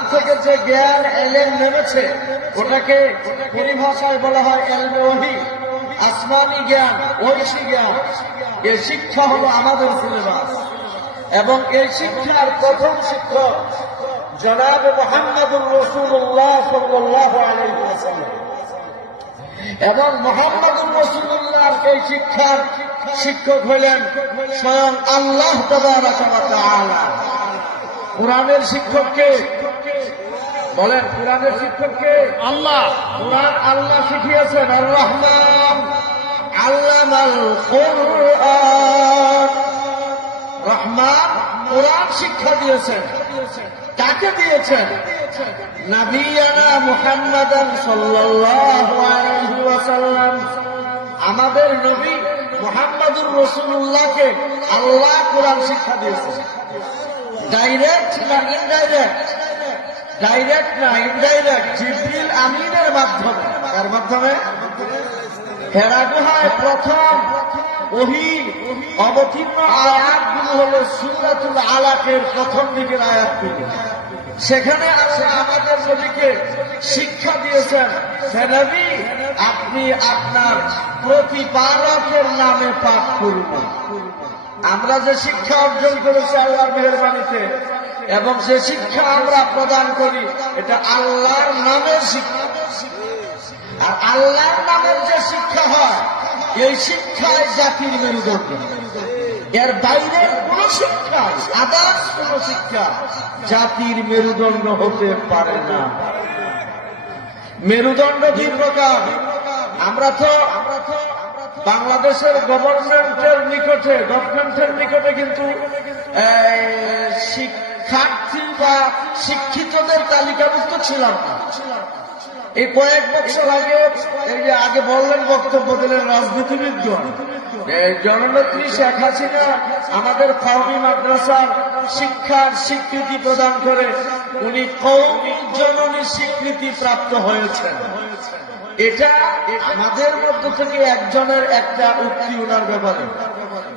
থেকে যে জ্ঞান এলেম নেমেছে ওটাকে পরিভাষায় বলা হয় এলমে ওহী, আসমানি জ্ঞান, ঐশী জ্ঞান। এই শিক্ষা হলো আমাদের সিলেবাস এবং এই শিক্ষার প্রথম শিক্ষক জনাবে মুহাম্মদুর রাসূলুল্লাহ সাল্লাল্লাহু আলাইহি ওয়াসাল্লাম। এবং মুহাম্মদুর রাসূলুল্লাহর এই শিক্ষার শিক্ষক হলেন স্বয়ং আল্লাহ তাবারাকা ওয়া তাআলা। কোরআনের শিক্ষককে বলেন, কোরআনের শিক্ষককে আল্লাহ। কোরআন আল্লাহ শিখিয়েছেন, আর রহমান আল্লামাল কুরআন। রহমান কোরআন শিক্ষা দিয়েছেন। কাকে দিয়েছেন? নবিয়ানা মুহাম্মাদান সাল্লাল্লাহু আলাইহি ওয়াসাল্লাম। আমাদের নবী মুহাম্মদুর রাসূলুল্লাহকে আল্লাহ কোরআন শিক্ষা দিয়েছেন। ডাইরেক্ট না ইনডাইরেক্ট? ডাইরেক্ট না ইনডাইরেক্ট, জিবরিল আমিনের মাধ্যমে। কার মাধ্যমে? হেরা গুহায় প্রথম ওহী অবতীর্ণ আয়াতগুলো হলো সূরাতুল আলাকের প্রথম দিকের আয়াতগুলো। সেখানে আল্লাহ আমাদের নবীকে শিক্ষা দিয়েছেন, হে নবী আপনি আপনার প্রতিপালকের নামে পাঠ করুন। আমরা যে শিক্ষা অর্জন করেছি আল্লাহর মেহেরবানিতে এবং যে শিক্ষা আমরা প্রদান করি এটা আল্লাহর নামের শিক্ষা। আর আল্লাহর নামের যে শিক্ষা হয় এই শিক্ষায় জাতির মেরুদণ্ড। এর বাইরে কোন শিক্ষা, আদার্স কোন শিক্ষা জাতির মেরুদণ্ড হতে পারে না। মেরুদণ্ড দুই প্রকার। আমরা তো বাংলাদেশের গভর্নমেন্টের নিকটে কিন্তু শিক্ষার্থী বা শিক্ষিতদের তালিকাভুক্ত ছিলাম না। এই কয়েক বছর আগে বললেন, বক্তব্য দিলেন রাজনীতিবিদগণ, জননেত্রী শেখ হাসিনা আমাদের কওমি মাদ্রাসার শিক্ষার স্বীকৃতি প্রদান করে উনি কওমি জননী স্বীকৃতি প্রাপ্ত হয়েছেন। এটা আমাদের মধ্য থেকে একজনের একটা উক্তি উনার ব্যাপারে,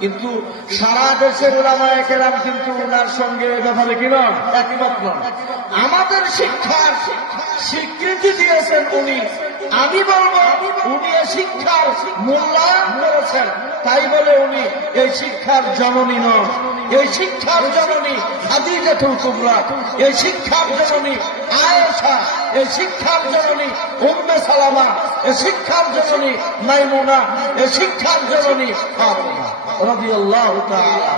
কিন্তু সারা দেশের উলামায়ে কেরাম কিন্তু উনার সঙ্গে এ ব্যাপারে কি নন, একমত নন। আমাদের শিক্ষার স্বীকৃতি দিয়েছেন উনি। আমি বলবো উনি এই শিক্ষার মূল্যায়ন করেছেন, তাই বলে উনি এই শিক্ষার জননী নন। এই শিক্ষার জননী খাদিজাতুল কুবরা, এই শিক্ষার জননী আয়েশা, এই শিক্ষার জননী উম্মে সালামা, এই শিক্ষার জননী মাইমুনা, এই শিক্ষার জননী ফাতিমা রাদিয়াল্লাহু তাআলা।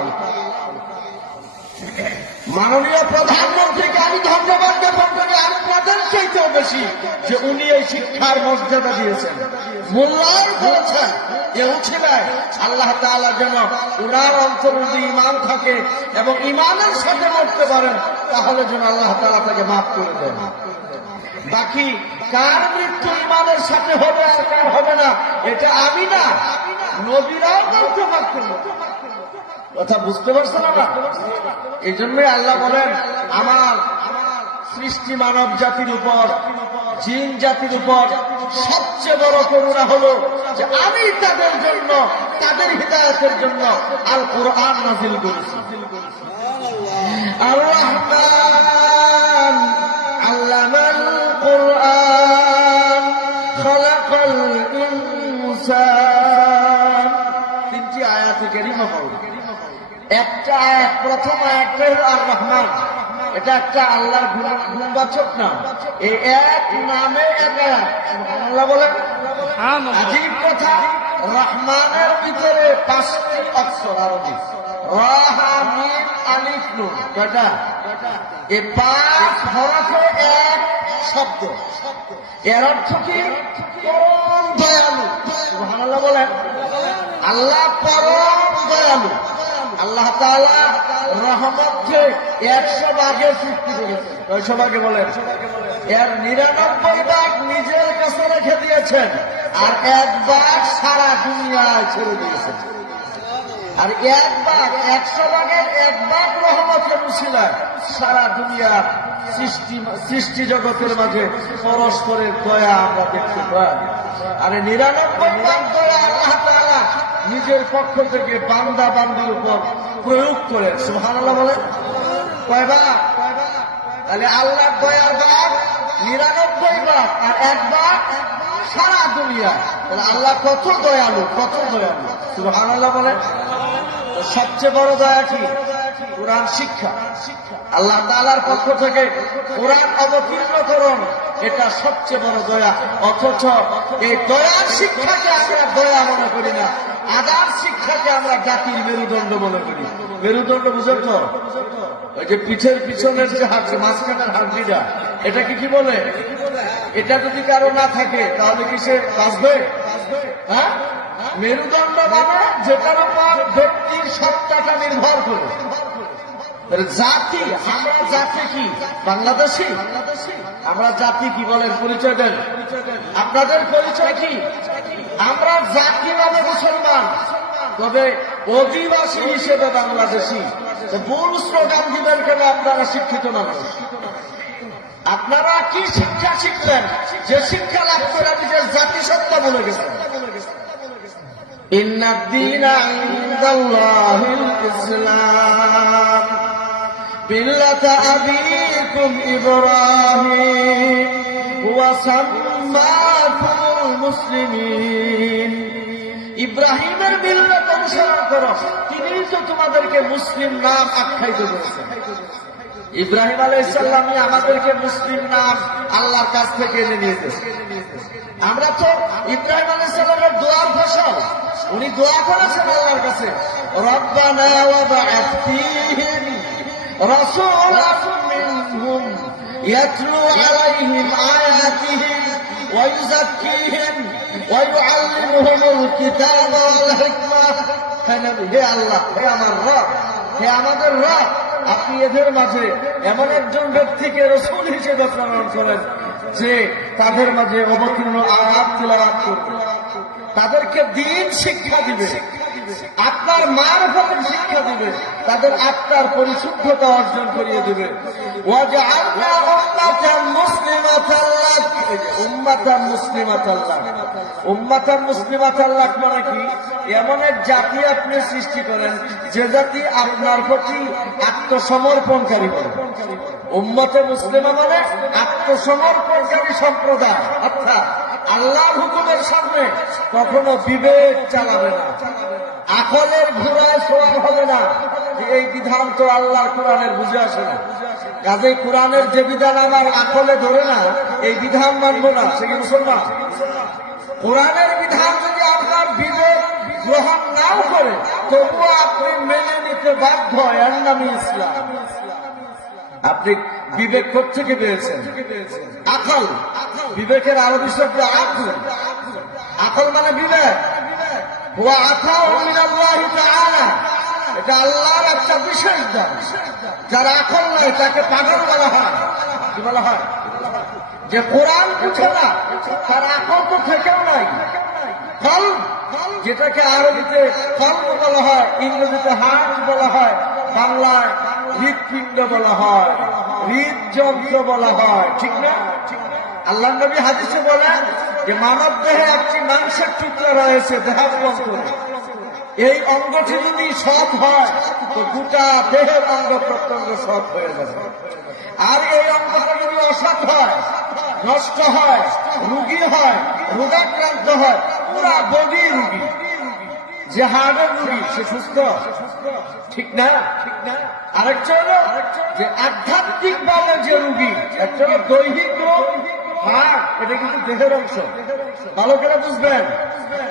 মাননীয় প্রধানমন্ত্রীকে আমি ধন্যবাদ জ্ঞাপন করি আপনাদের চাইতেও বেশি যে উনি এই শিক্ষার মর্যাদা দিয়েছেন, মূল্যায়ন করেছেন। এ উঠিলায় আল্লাহ তাআলা যেন উনার অন্তরে যদি ঈমান থাকে এবং ঈমানের সাথে মরতে পারেন তাহলে যেন আল্লাহ তাআলা তাকে মাফ করে দেন। বাকি কার মৃত্যু ঈমানের সাথে হবে আর কার হবে না এটা আমি না, নবীরাও বলতে পারতেন। কথা বুঝতে পারছেন না? এই জন্যই আল্লাহ বলেন আমার সৃষ্টি মানব জাতির উপর, জিন জাতির উপর সবচেয়ে বড় করুণা হলো যে আমি তাদের জন্য, তাদের হিদায়াতের জন্য আল কোরআন নাযিল করেছি। আর রহমান আল্লামাল কোরআন খালাকাল ইনসান। তিনটি আয়াতে কারিমা পাওয়া। একটা আয়াত, প্রথম আয়াতটা হলো আর রহমান, এটা একটা আল্লাহর গুণবাচক নাম। এই এক নামে এক আয়াত। আল্লাহ বলেন আজীব কথা, রহমানের ভিতরে 5টি অক্ষর আরবি, রা হা মিম আলিফ নুন। কয়টা? এই 5 হরফে এক শব্দ। এর অর্থ কি? পরম দয়ালু। সুবহানাল্লাহ বলেন। আল্লাহ পরম দয়ালু। আল্লাহ তাআলা রহমতকে 100 ভাগে সৃষ্টি করেছেন। 100 ভাগে বলেন? এর 99 ভাগ নিজের কাছে রেখে দিয়েছেন আর 1 ভাগ সারা দুনিয়ায় ছেড়ে দিয়েছেন। আর 1 ভাগ, 100 ভাগের 1 ভাগ রহমতের উসিলায় সারা দুনিয়ার সৃষ্টি জগতের মাঝে পরস্পরের দয়া আমরা দেখতে পাই। আর 99 ভাগ দয়া আল্লাহ তাআলা নিজের পক্ষ থেকে বান্দা বান্দির উপর প্রয়োগ করেন। সুবহানাল্লাহ বলেন। কয়বার? তাহলে আল্লাহর দয়ার ভাগ 99 ভাগ আর 1 ভাগ সারা দুনিয়া। তাহলে আল্লাহ কত দয়ালু, কত দয়ালু। সুবহানাল্লাহ বলেন। সবচেয়ে বড় দয়া কি? কোরআন শিক্ষা। আল্লাহ তাআলার পক্ষ থেকে কোরআন অবতীর্ণকরণ, এটা সবচেয়ে বড় দয়া। অথচ এই দয়ার শিক্ষাকে আমরা দয়া মনে করি না, আদার শিক্ষাকে আমরা জাতির মেরুদণ্ড মনে করি। মেরুদণ্ড বুঝেন তো? ওই যে পিঠের পিছনের যে হাড়, মাঝখানের হাড়িটা, এটাকে কি বলে? এটা যদি কারো না থাকে তাহলে কি সে বাঁচবে? হ্যাঁ, মেরুদণ্ড মানে যেটার উপর ব্যক্তির সত্তাটা নির্ভর করে। জাতি, আমরা জাতি কি? বাংলাদেশি। আমরা জাতি কি বলেন? পরিচয় দেন। আপনাদের পরিচয় কি? আমরা জাতি মানে মুসলমান, তবে অধিবাসী হিসেবে বাংলাদেশি। ভুল স্লোগান দিবেন কেন? আপনারা শিক্ষিত মানুষ, আপনারা কি শিক্ষা শিখলেন? যে শিক্ষা লাভ করে নিজের জাতিসত্তা বলে গেছেন। ইন্নাদ-দীনা ইনদাল্লাহিল ইসলাম মিল্লাতা আবীকুম ইব্রাহিম ওয়া সাম্মাকুমুল মুসলিমিন। ইব্রাহিমের মিল্লাত অনুসরণ করো, তিনিই তো তোমাদেরকে মুসলিম নাম আখ্যায়িত করেছেন। ইব্রাহিম আলাইহিস সালামই আমাদেরকে মুসলিম নাম আল্লাহর কাছ থেকে এনে নিয়েছে। আমরা তো ইব্রাহিম আলাইহিস সালামের দোয়ার ফসল। উনি দোয়া করেছেন আল্লাহর কাছে, রব্বানা ওয়া বা'আথ ফীহিম রাসূলান মিনহুম ইয়াতলু আলাইহিম আয়াতিহিম ওয়া ইউযাক্কিহিম ওয়া ইউআল্লিমুহুমুল কিতাবা ওয়াল হিকমাহ। হে আল্লাহ, হে আমার রব, হে আমাদের রব, আপনি এদের মাঝে এমন একজন ব্যক্তিকে রাসূল হিসেবে প্রেরণ করেন যে তাদের মাঝে অবতীর্ণ আয়াত তিলাওয়াত করবে, তাদেরকে দ্বীন শিক্ষা দিবে, আপনার মারফতের শিক্ষা দিবে, তাদের আত্মার পরিশুদ্ধতা অর্জন করিয়ে দিবে। ওয়াজআলনা উম্মাতান মুসলিমাতান লাক, উম্মাতান মুসলিমাতান লাক। উম্মাতান মুসলিমাতান লাক মানে কি? এমন এক জাতি আপনি সৃষ্টি করেন যে জাতি আপনার প্রতি আত্মসমর্পণকারী হবে। উম্মতে মুসলিমা মানে আত্মসমর্পণকারী সম্প্রদায়, অর্থাৎ আল্লাহর হুকুমের সামনে কখনো বিবেক চালাবে না, আকলের ঘোড়ায় সওয়ার হবে না। এই বিধান তো আল্লাহর কোরআনের বুঝে আসে না, কাজেই কোরআনের যে বিধান আমার আকলে ধরে না, এই বিধান মানব না, সে কি মুসলমান? কোরআনের বিধান যদি আপনার বিবেক গ্রহণ নাও করে, তবুও আপনি মেনে নিতে বাধ্য, এর নামই ইসলাম। আপনি বিবেক কোত্থেকে পেয়েছেন? আকল। বিবেকের আরবি শব্দ আকল। আকল মানে বিবেক। ওয়া আতাউ মিনাল্লাহি তাআলা, এটা আল্লাহর একটা বিশেষ দান। যার আকল নাই তাকে পাগল বলা হয়। কি বলা হয়? যে কোরআন বুঝে না, তার আকল তো থেকেও নাই। কলব, যেটাকে আরবিতে কলব বলা হয়, ইংরেজিতে হার্ট বলা হয়, বাংলায় হৃৎপিণ্ড বলা হয়, হৃদযন্ত্র বলা হয়, ঠিক না? আল্লাহর নবী হাদিসে বলেন যে মানব দেহে একটি মাংসের টুকরা রয়েছে, দেহাবয়ব। এই অঙ্গটি যদি সৎ হয় তো গোটা দেহের অঙ্গ প্রত্যঙ্গ সৎ হয়ে যাবে। আর এই অঙ্গটা যদি অসৎ হয়, নষ্ট হয়, রোগী হয়, রোগাক্রান্ত হয়, পুরা বডি রোগী। যে হার্টের রোগী সে সুস্থ, ঠিক না? আরেকটা হলো যে আধ্যাত্মিক ভাবে যে রোগী, একটা হলো দৈহিক রোগ, হার্ট, এটা কিন্তু দেহের অংশ, ভালো করে বুঝবেন।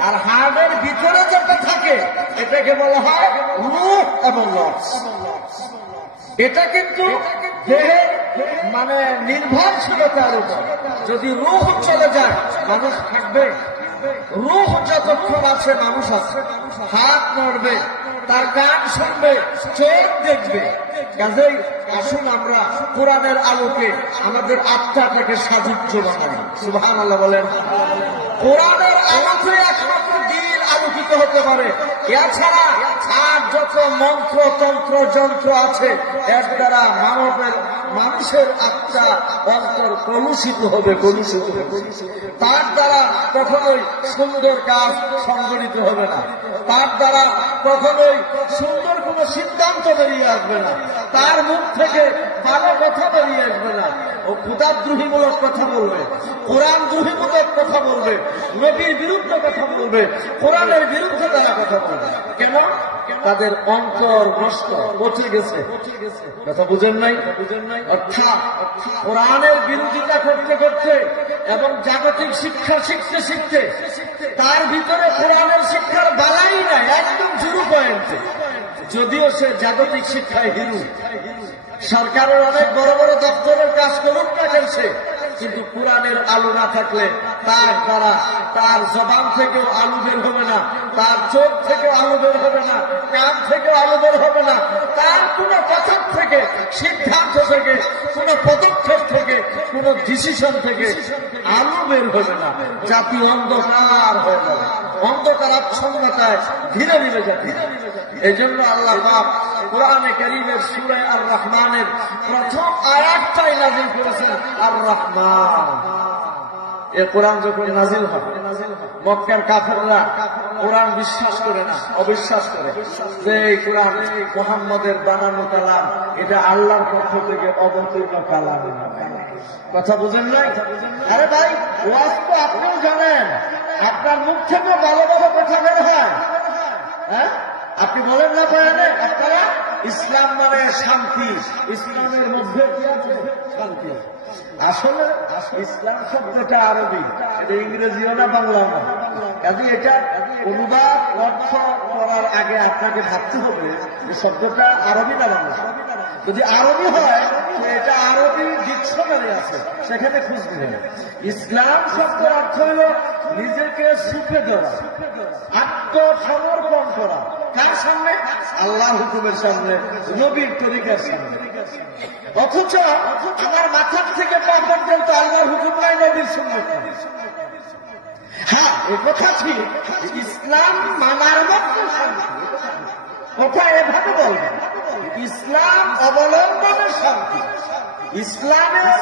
আর হার্টের ভিতরে যেটা থাকে এটাকে বলা হয় রূহ এবং নফস। এটা কিন্তু দেহের মানে নির্ভরশীলতার উপর। যদি রূহ চলে যায় মানুষ থাকবে? রূহ যতক্ষণ আছে মানুষ আছে। হাত নড়বে, তার গান শুনবে, চোখ দেখবে। কাজেই আসুন আমরা কোরআনের আলোকে আমাদের আত্মাটাকে সাজুজ্য বানাই। সুবহানাল্লাহ বলেন। কোরআনের আলোতে একমাত্র দ্বীন আলোকিত হতে পারে। এছাড়া আর যত মন্ত্র তন্ত্র যন্ত্র আছে এর দ্বারা মানুষের আত্মা অন্তর কলুষিত হবে, কলুষিত হবে। তার দ্বারা কখনোই সুন্দর কাজ সংগঠিত হবে না, তার দ্বারা কখনোই সুন্দর কোন সিদ্ধান্ত বেরিয়ে আসবে না। তার মুখ থেকে ভালো কথা বেরিয়ে আসবে না। ও ক্ষুধাদ্রোহীমূলক কথা বলবে, কোরআন দ্রোহীমূলক কথা বলবে, নবীর বিরুদ্ধে কথা বলবে, কোরআনের বিরুদ্ধে তারা কথা বলবে। কেন? তাদের অন্তর নষ্ট পচে গেছে। কথা বুঝেন নাই? অর্থাৎ কোরআনের বিরোধিতা করতে করতে এবং জাগতিক শিক্ষা শিখতে শিখতে তার ভিতরে কোরআনের শিক্ষার বালাই নাই, একদম জিরো পয়েন্টে। যদিও সে জাগতিক শিক্ষায় হিরু, সরকারের অনেক বড় বড় দপ্তরের কাজ করুক না কেন সে, কিন্তু কোরআনের আলো না থাকলে তার দ্বারা তার জবান থেকেও আলো বের হবে না, তার চোখ থেকেও আলো বের হবে না, কান থেকেও আলো বের হবে না, তার কোন কথার থেকে, সিদ্ধান্ত থেকে, কোন পদক্ষেপ থেকে, কোন ডিসিশন থেকে আলো বের হবে না। জাতি অন্ধকার হয়ে যাবে, অন্ধকার আচ্ছন্নতায় ধীরে ধীরে জাতি। এই জন্য আল্লাহ পাক কোরআনে কারীমের সূরা আর রহমানের প্রথম আয়াতটাই নাযিল করেছেন আর রহমান। এই কোরআন যখন নাযিল হয়, মক্কার কাফেররা কোরআন বিশ্বাস করে না, অবিশ্বাস করে যে এই কোরআন মুহাম্মদের বানানো কালাম, এটা আল্লাহর পক্ষ থেকে অবতীর্ণ কালাম। কথা বুঝেন নাই? আরে ভাই, ওয়াজ তো আপনিও জানেন, আপনার মুখ থেকে ভালো ভালো কথা বের হয়। হ্যাঁ, আপনি বলেন না বয়ানে আপনারা ইসলাম মানে শান্তি, ইসলামের মধ্যে কি আছে? শান্তি। আসলে ইসলাম শব্দটা আরবি, এটা ইংরেজিও না, বাংলাও না। কাজে এটা অনুবাদ অর্থ করার আগে আপনাকে ভাবতে হবে যে শব্দটা আরবি না বাংলা। যদি আরবি হয়, এটা আরবি ডিকশনারি আছে, সেখানে খুঁজ নেবেন। ইসলাম শব্দের অর্থ হল নিজেকে সুখে দেওয়া, আত্মসমর্পণ করা। কার সামনে? আল্লাহ হুকুমের সামনে, নবীর তরিকার সামনে। অথচ আমার মাথার থেকে পা পর্যন্ত আল্লাহর হুকুম নাই, নবীর সুন্নাত নাই। হ্যাঁ, এ কথা ঠিক, ইসলাম মানার মতো শান্তি। কথা এভাবে বলবেন, ইসলাম অবলম্বনের শান্তি। ইসলামের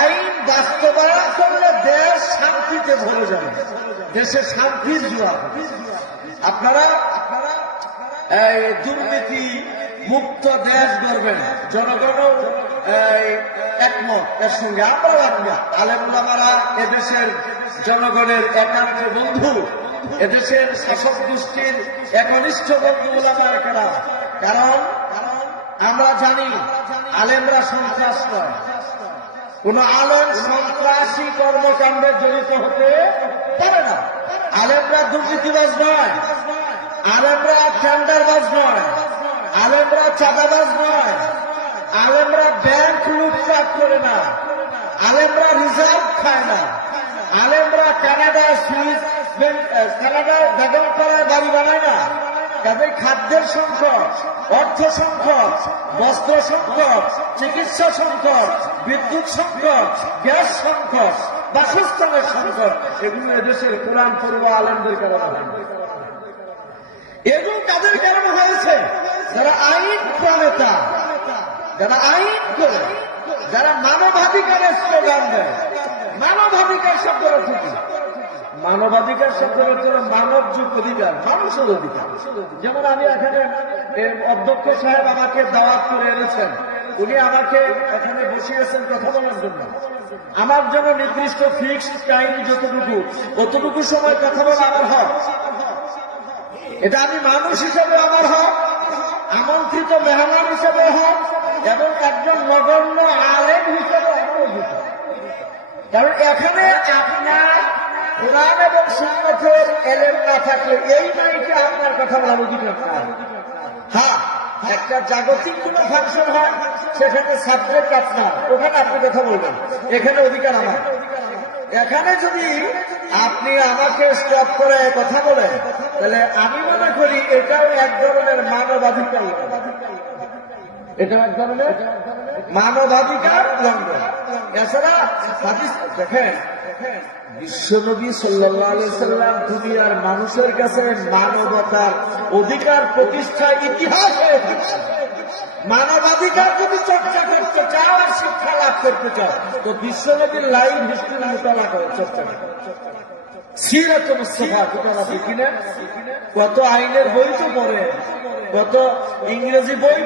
আইন বাস্তবায়ন করলে দেশ শান্তিতে ভরে যাবে, দেশে শান্তির জোয়ার। আপনারা দুর্নীতি মুক্ত দেশ গড়বেন, জনগণ একমত, এর সঙ্গে আমরাও একমত। আলেম ওলামারা এদেশের জনগণের একান্ত বন্ধু, এদেশের শাসক গোষ্ঠীর একনিষ্ঠ বন্ধু ওলামায়ে কেরাম। কারণ আমরা জানি আলেমরা সন্ত্রাস নয়, কোন আলেম সন্ত্রাসী কর্মকাণ্ডে জড়িত হতে পারে না। আলেমরা দুর্নীতিবাজ নয়, আলেমরা টেন্ডারবাজ নয়, আলেমরা চাঁদাবাজ নয়, আলেমরা ব্যাংক লুটপাট করে না, আলেমরা রিজার্ভ খায় না, আলেমরা কানাডা সুইস কানাডা বেগমপাড়ায় বাড়ি বানায় না। তাদের খাদ্যের সংকট, অর্থ সংকট, বস্ত্র সংকট, চিকিৎসা সংকট, বিদ্যুৎ সংকট, গ্যাস সংকট, বাসস্থানের সংকট, এগুলো এদেশের কোরআন পড়ুয়া আলেমদের কারণে। এগুলো কাদের কারণে হয়েছে? যারা আইন প্রণেতা, যারা আইন করে, যারা মানবাধিকারের স্লোগান দেয়। মানবাধিকার শব্দ অর্থ কি? মানবাধিকার শব্দ অর্থ হল মানবযুগ অধিকার, মানুষের অধিকার। যেমন আমি এখানে অধ্যক্ষ সাহেব আমাকে দাওয়াত করে এনেছেন, উনি আমাকে এখানে বসিয়েছেন কথা বলার জন্য। আমার জন্য নির্দিষ্ট ফিক্সড টাইম যতটুকু, অতটুকু সময় কথা বলা আমার হক। এটা আমি মানুষ হিসেবে আমার হক, আমন্ত্রিত মেহমান হিসেবে হক, এবং একজন নগণ্য আলেম হিসেবে অধিকার। কারণ এখানে আপনার কোরআন এবং সুন্নতের এলেম না থাকলে এই মাইকে আপনার কথা বলার অধিকার নাই। হ্যাঁ, একটা জাগতিক কোন ফাংশন হয়, সেখানে সাবজেক্ট আপনার, ওখানে আপনি কথা বলবেন, এখানে অধিকার আমার। এখানে যদি আপনি আমাকে স্টপ করে কথা বলেন, তাহলে আমি মনে করি এটাও এক ধরনের মানবাধিকার, এটাও এক ধরনের মানবাধিকার লঙ্ঘন। এছাড়া দেখেন, বিশ্বনবী সাল্লাল্লাহু আলাইহি সাল্লাম দুনিয়ার মানুষের কাছে মানবতার অধিকার প্রতিষ্ঠার ইতিহাস হয়ে গেছে। মানবাধিকার যদি চর্চা করতে চাও আর শিক্ষা লাভ করতে চাও, তো বিশ্বনবীর লাইফ হিস্ট্রি মোতালা করে চর্চা করো। সিরাত মুস্তাফা কিনা, কত আইনের বই তো পড়ে, কত ইংরেজি বই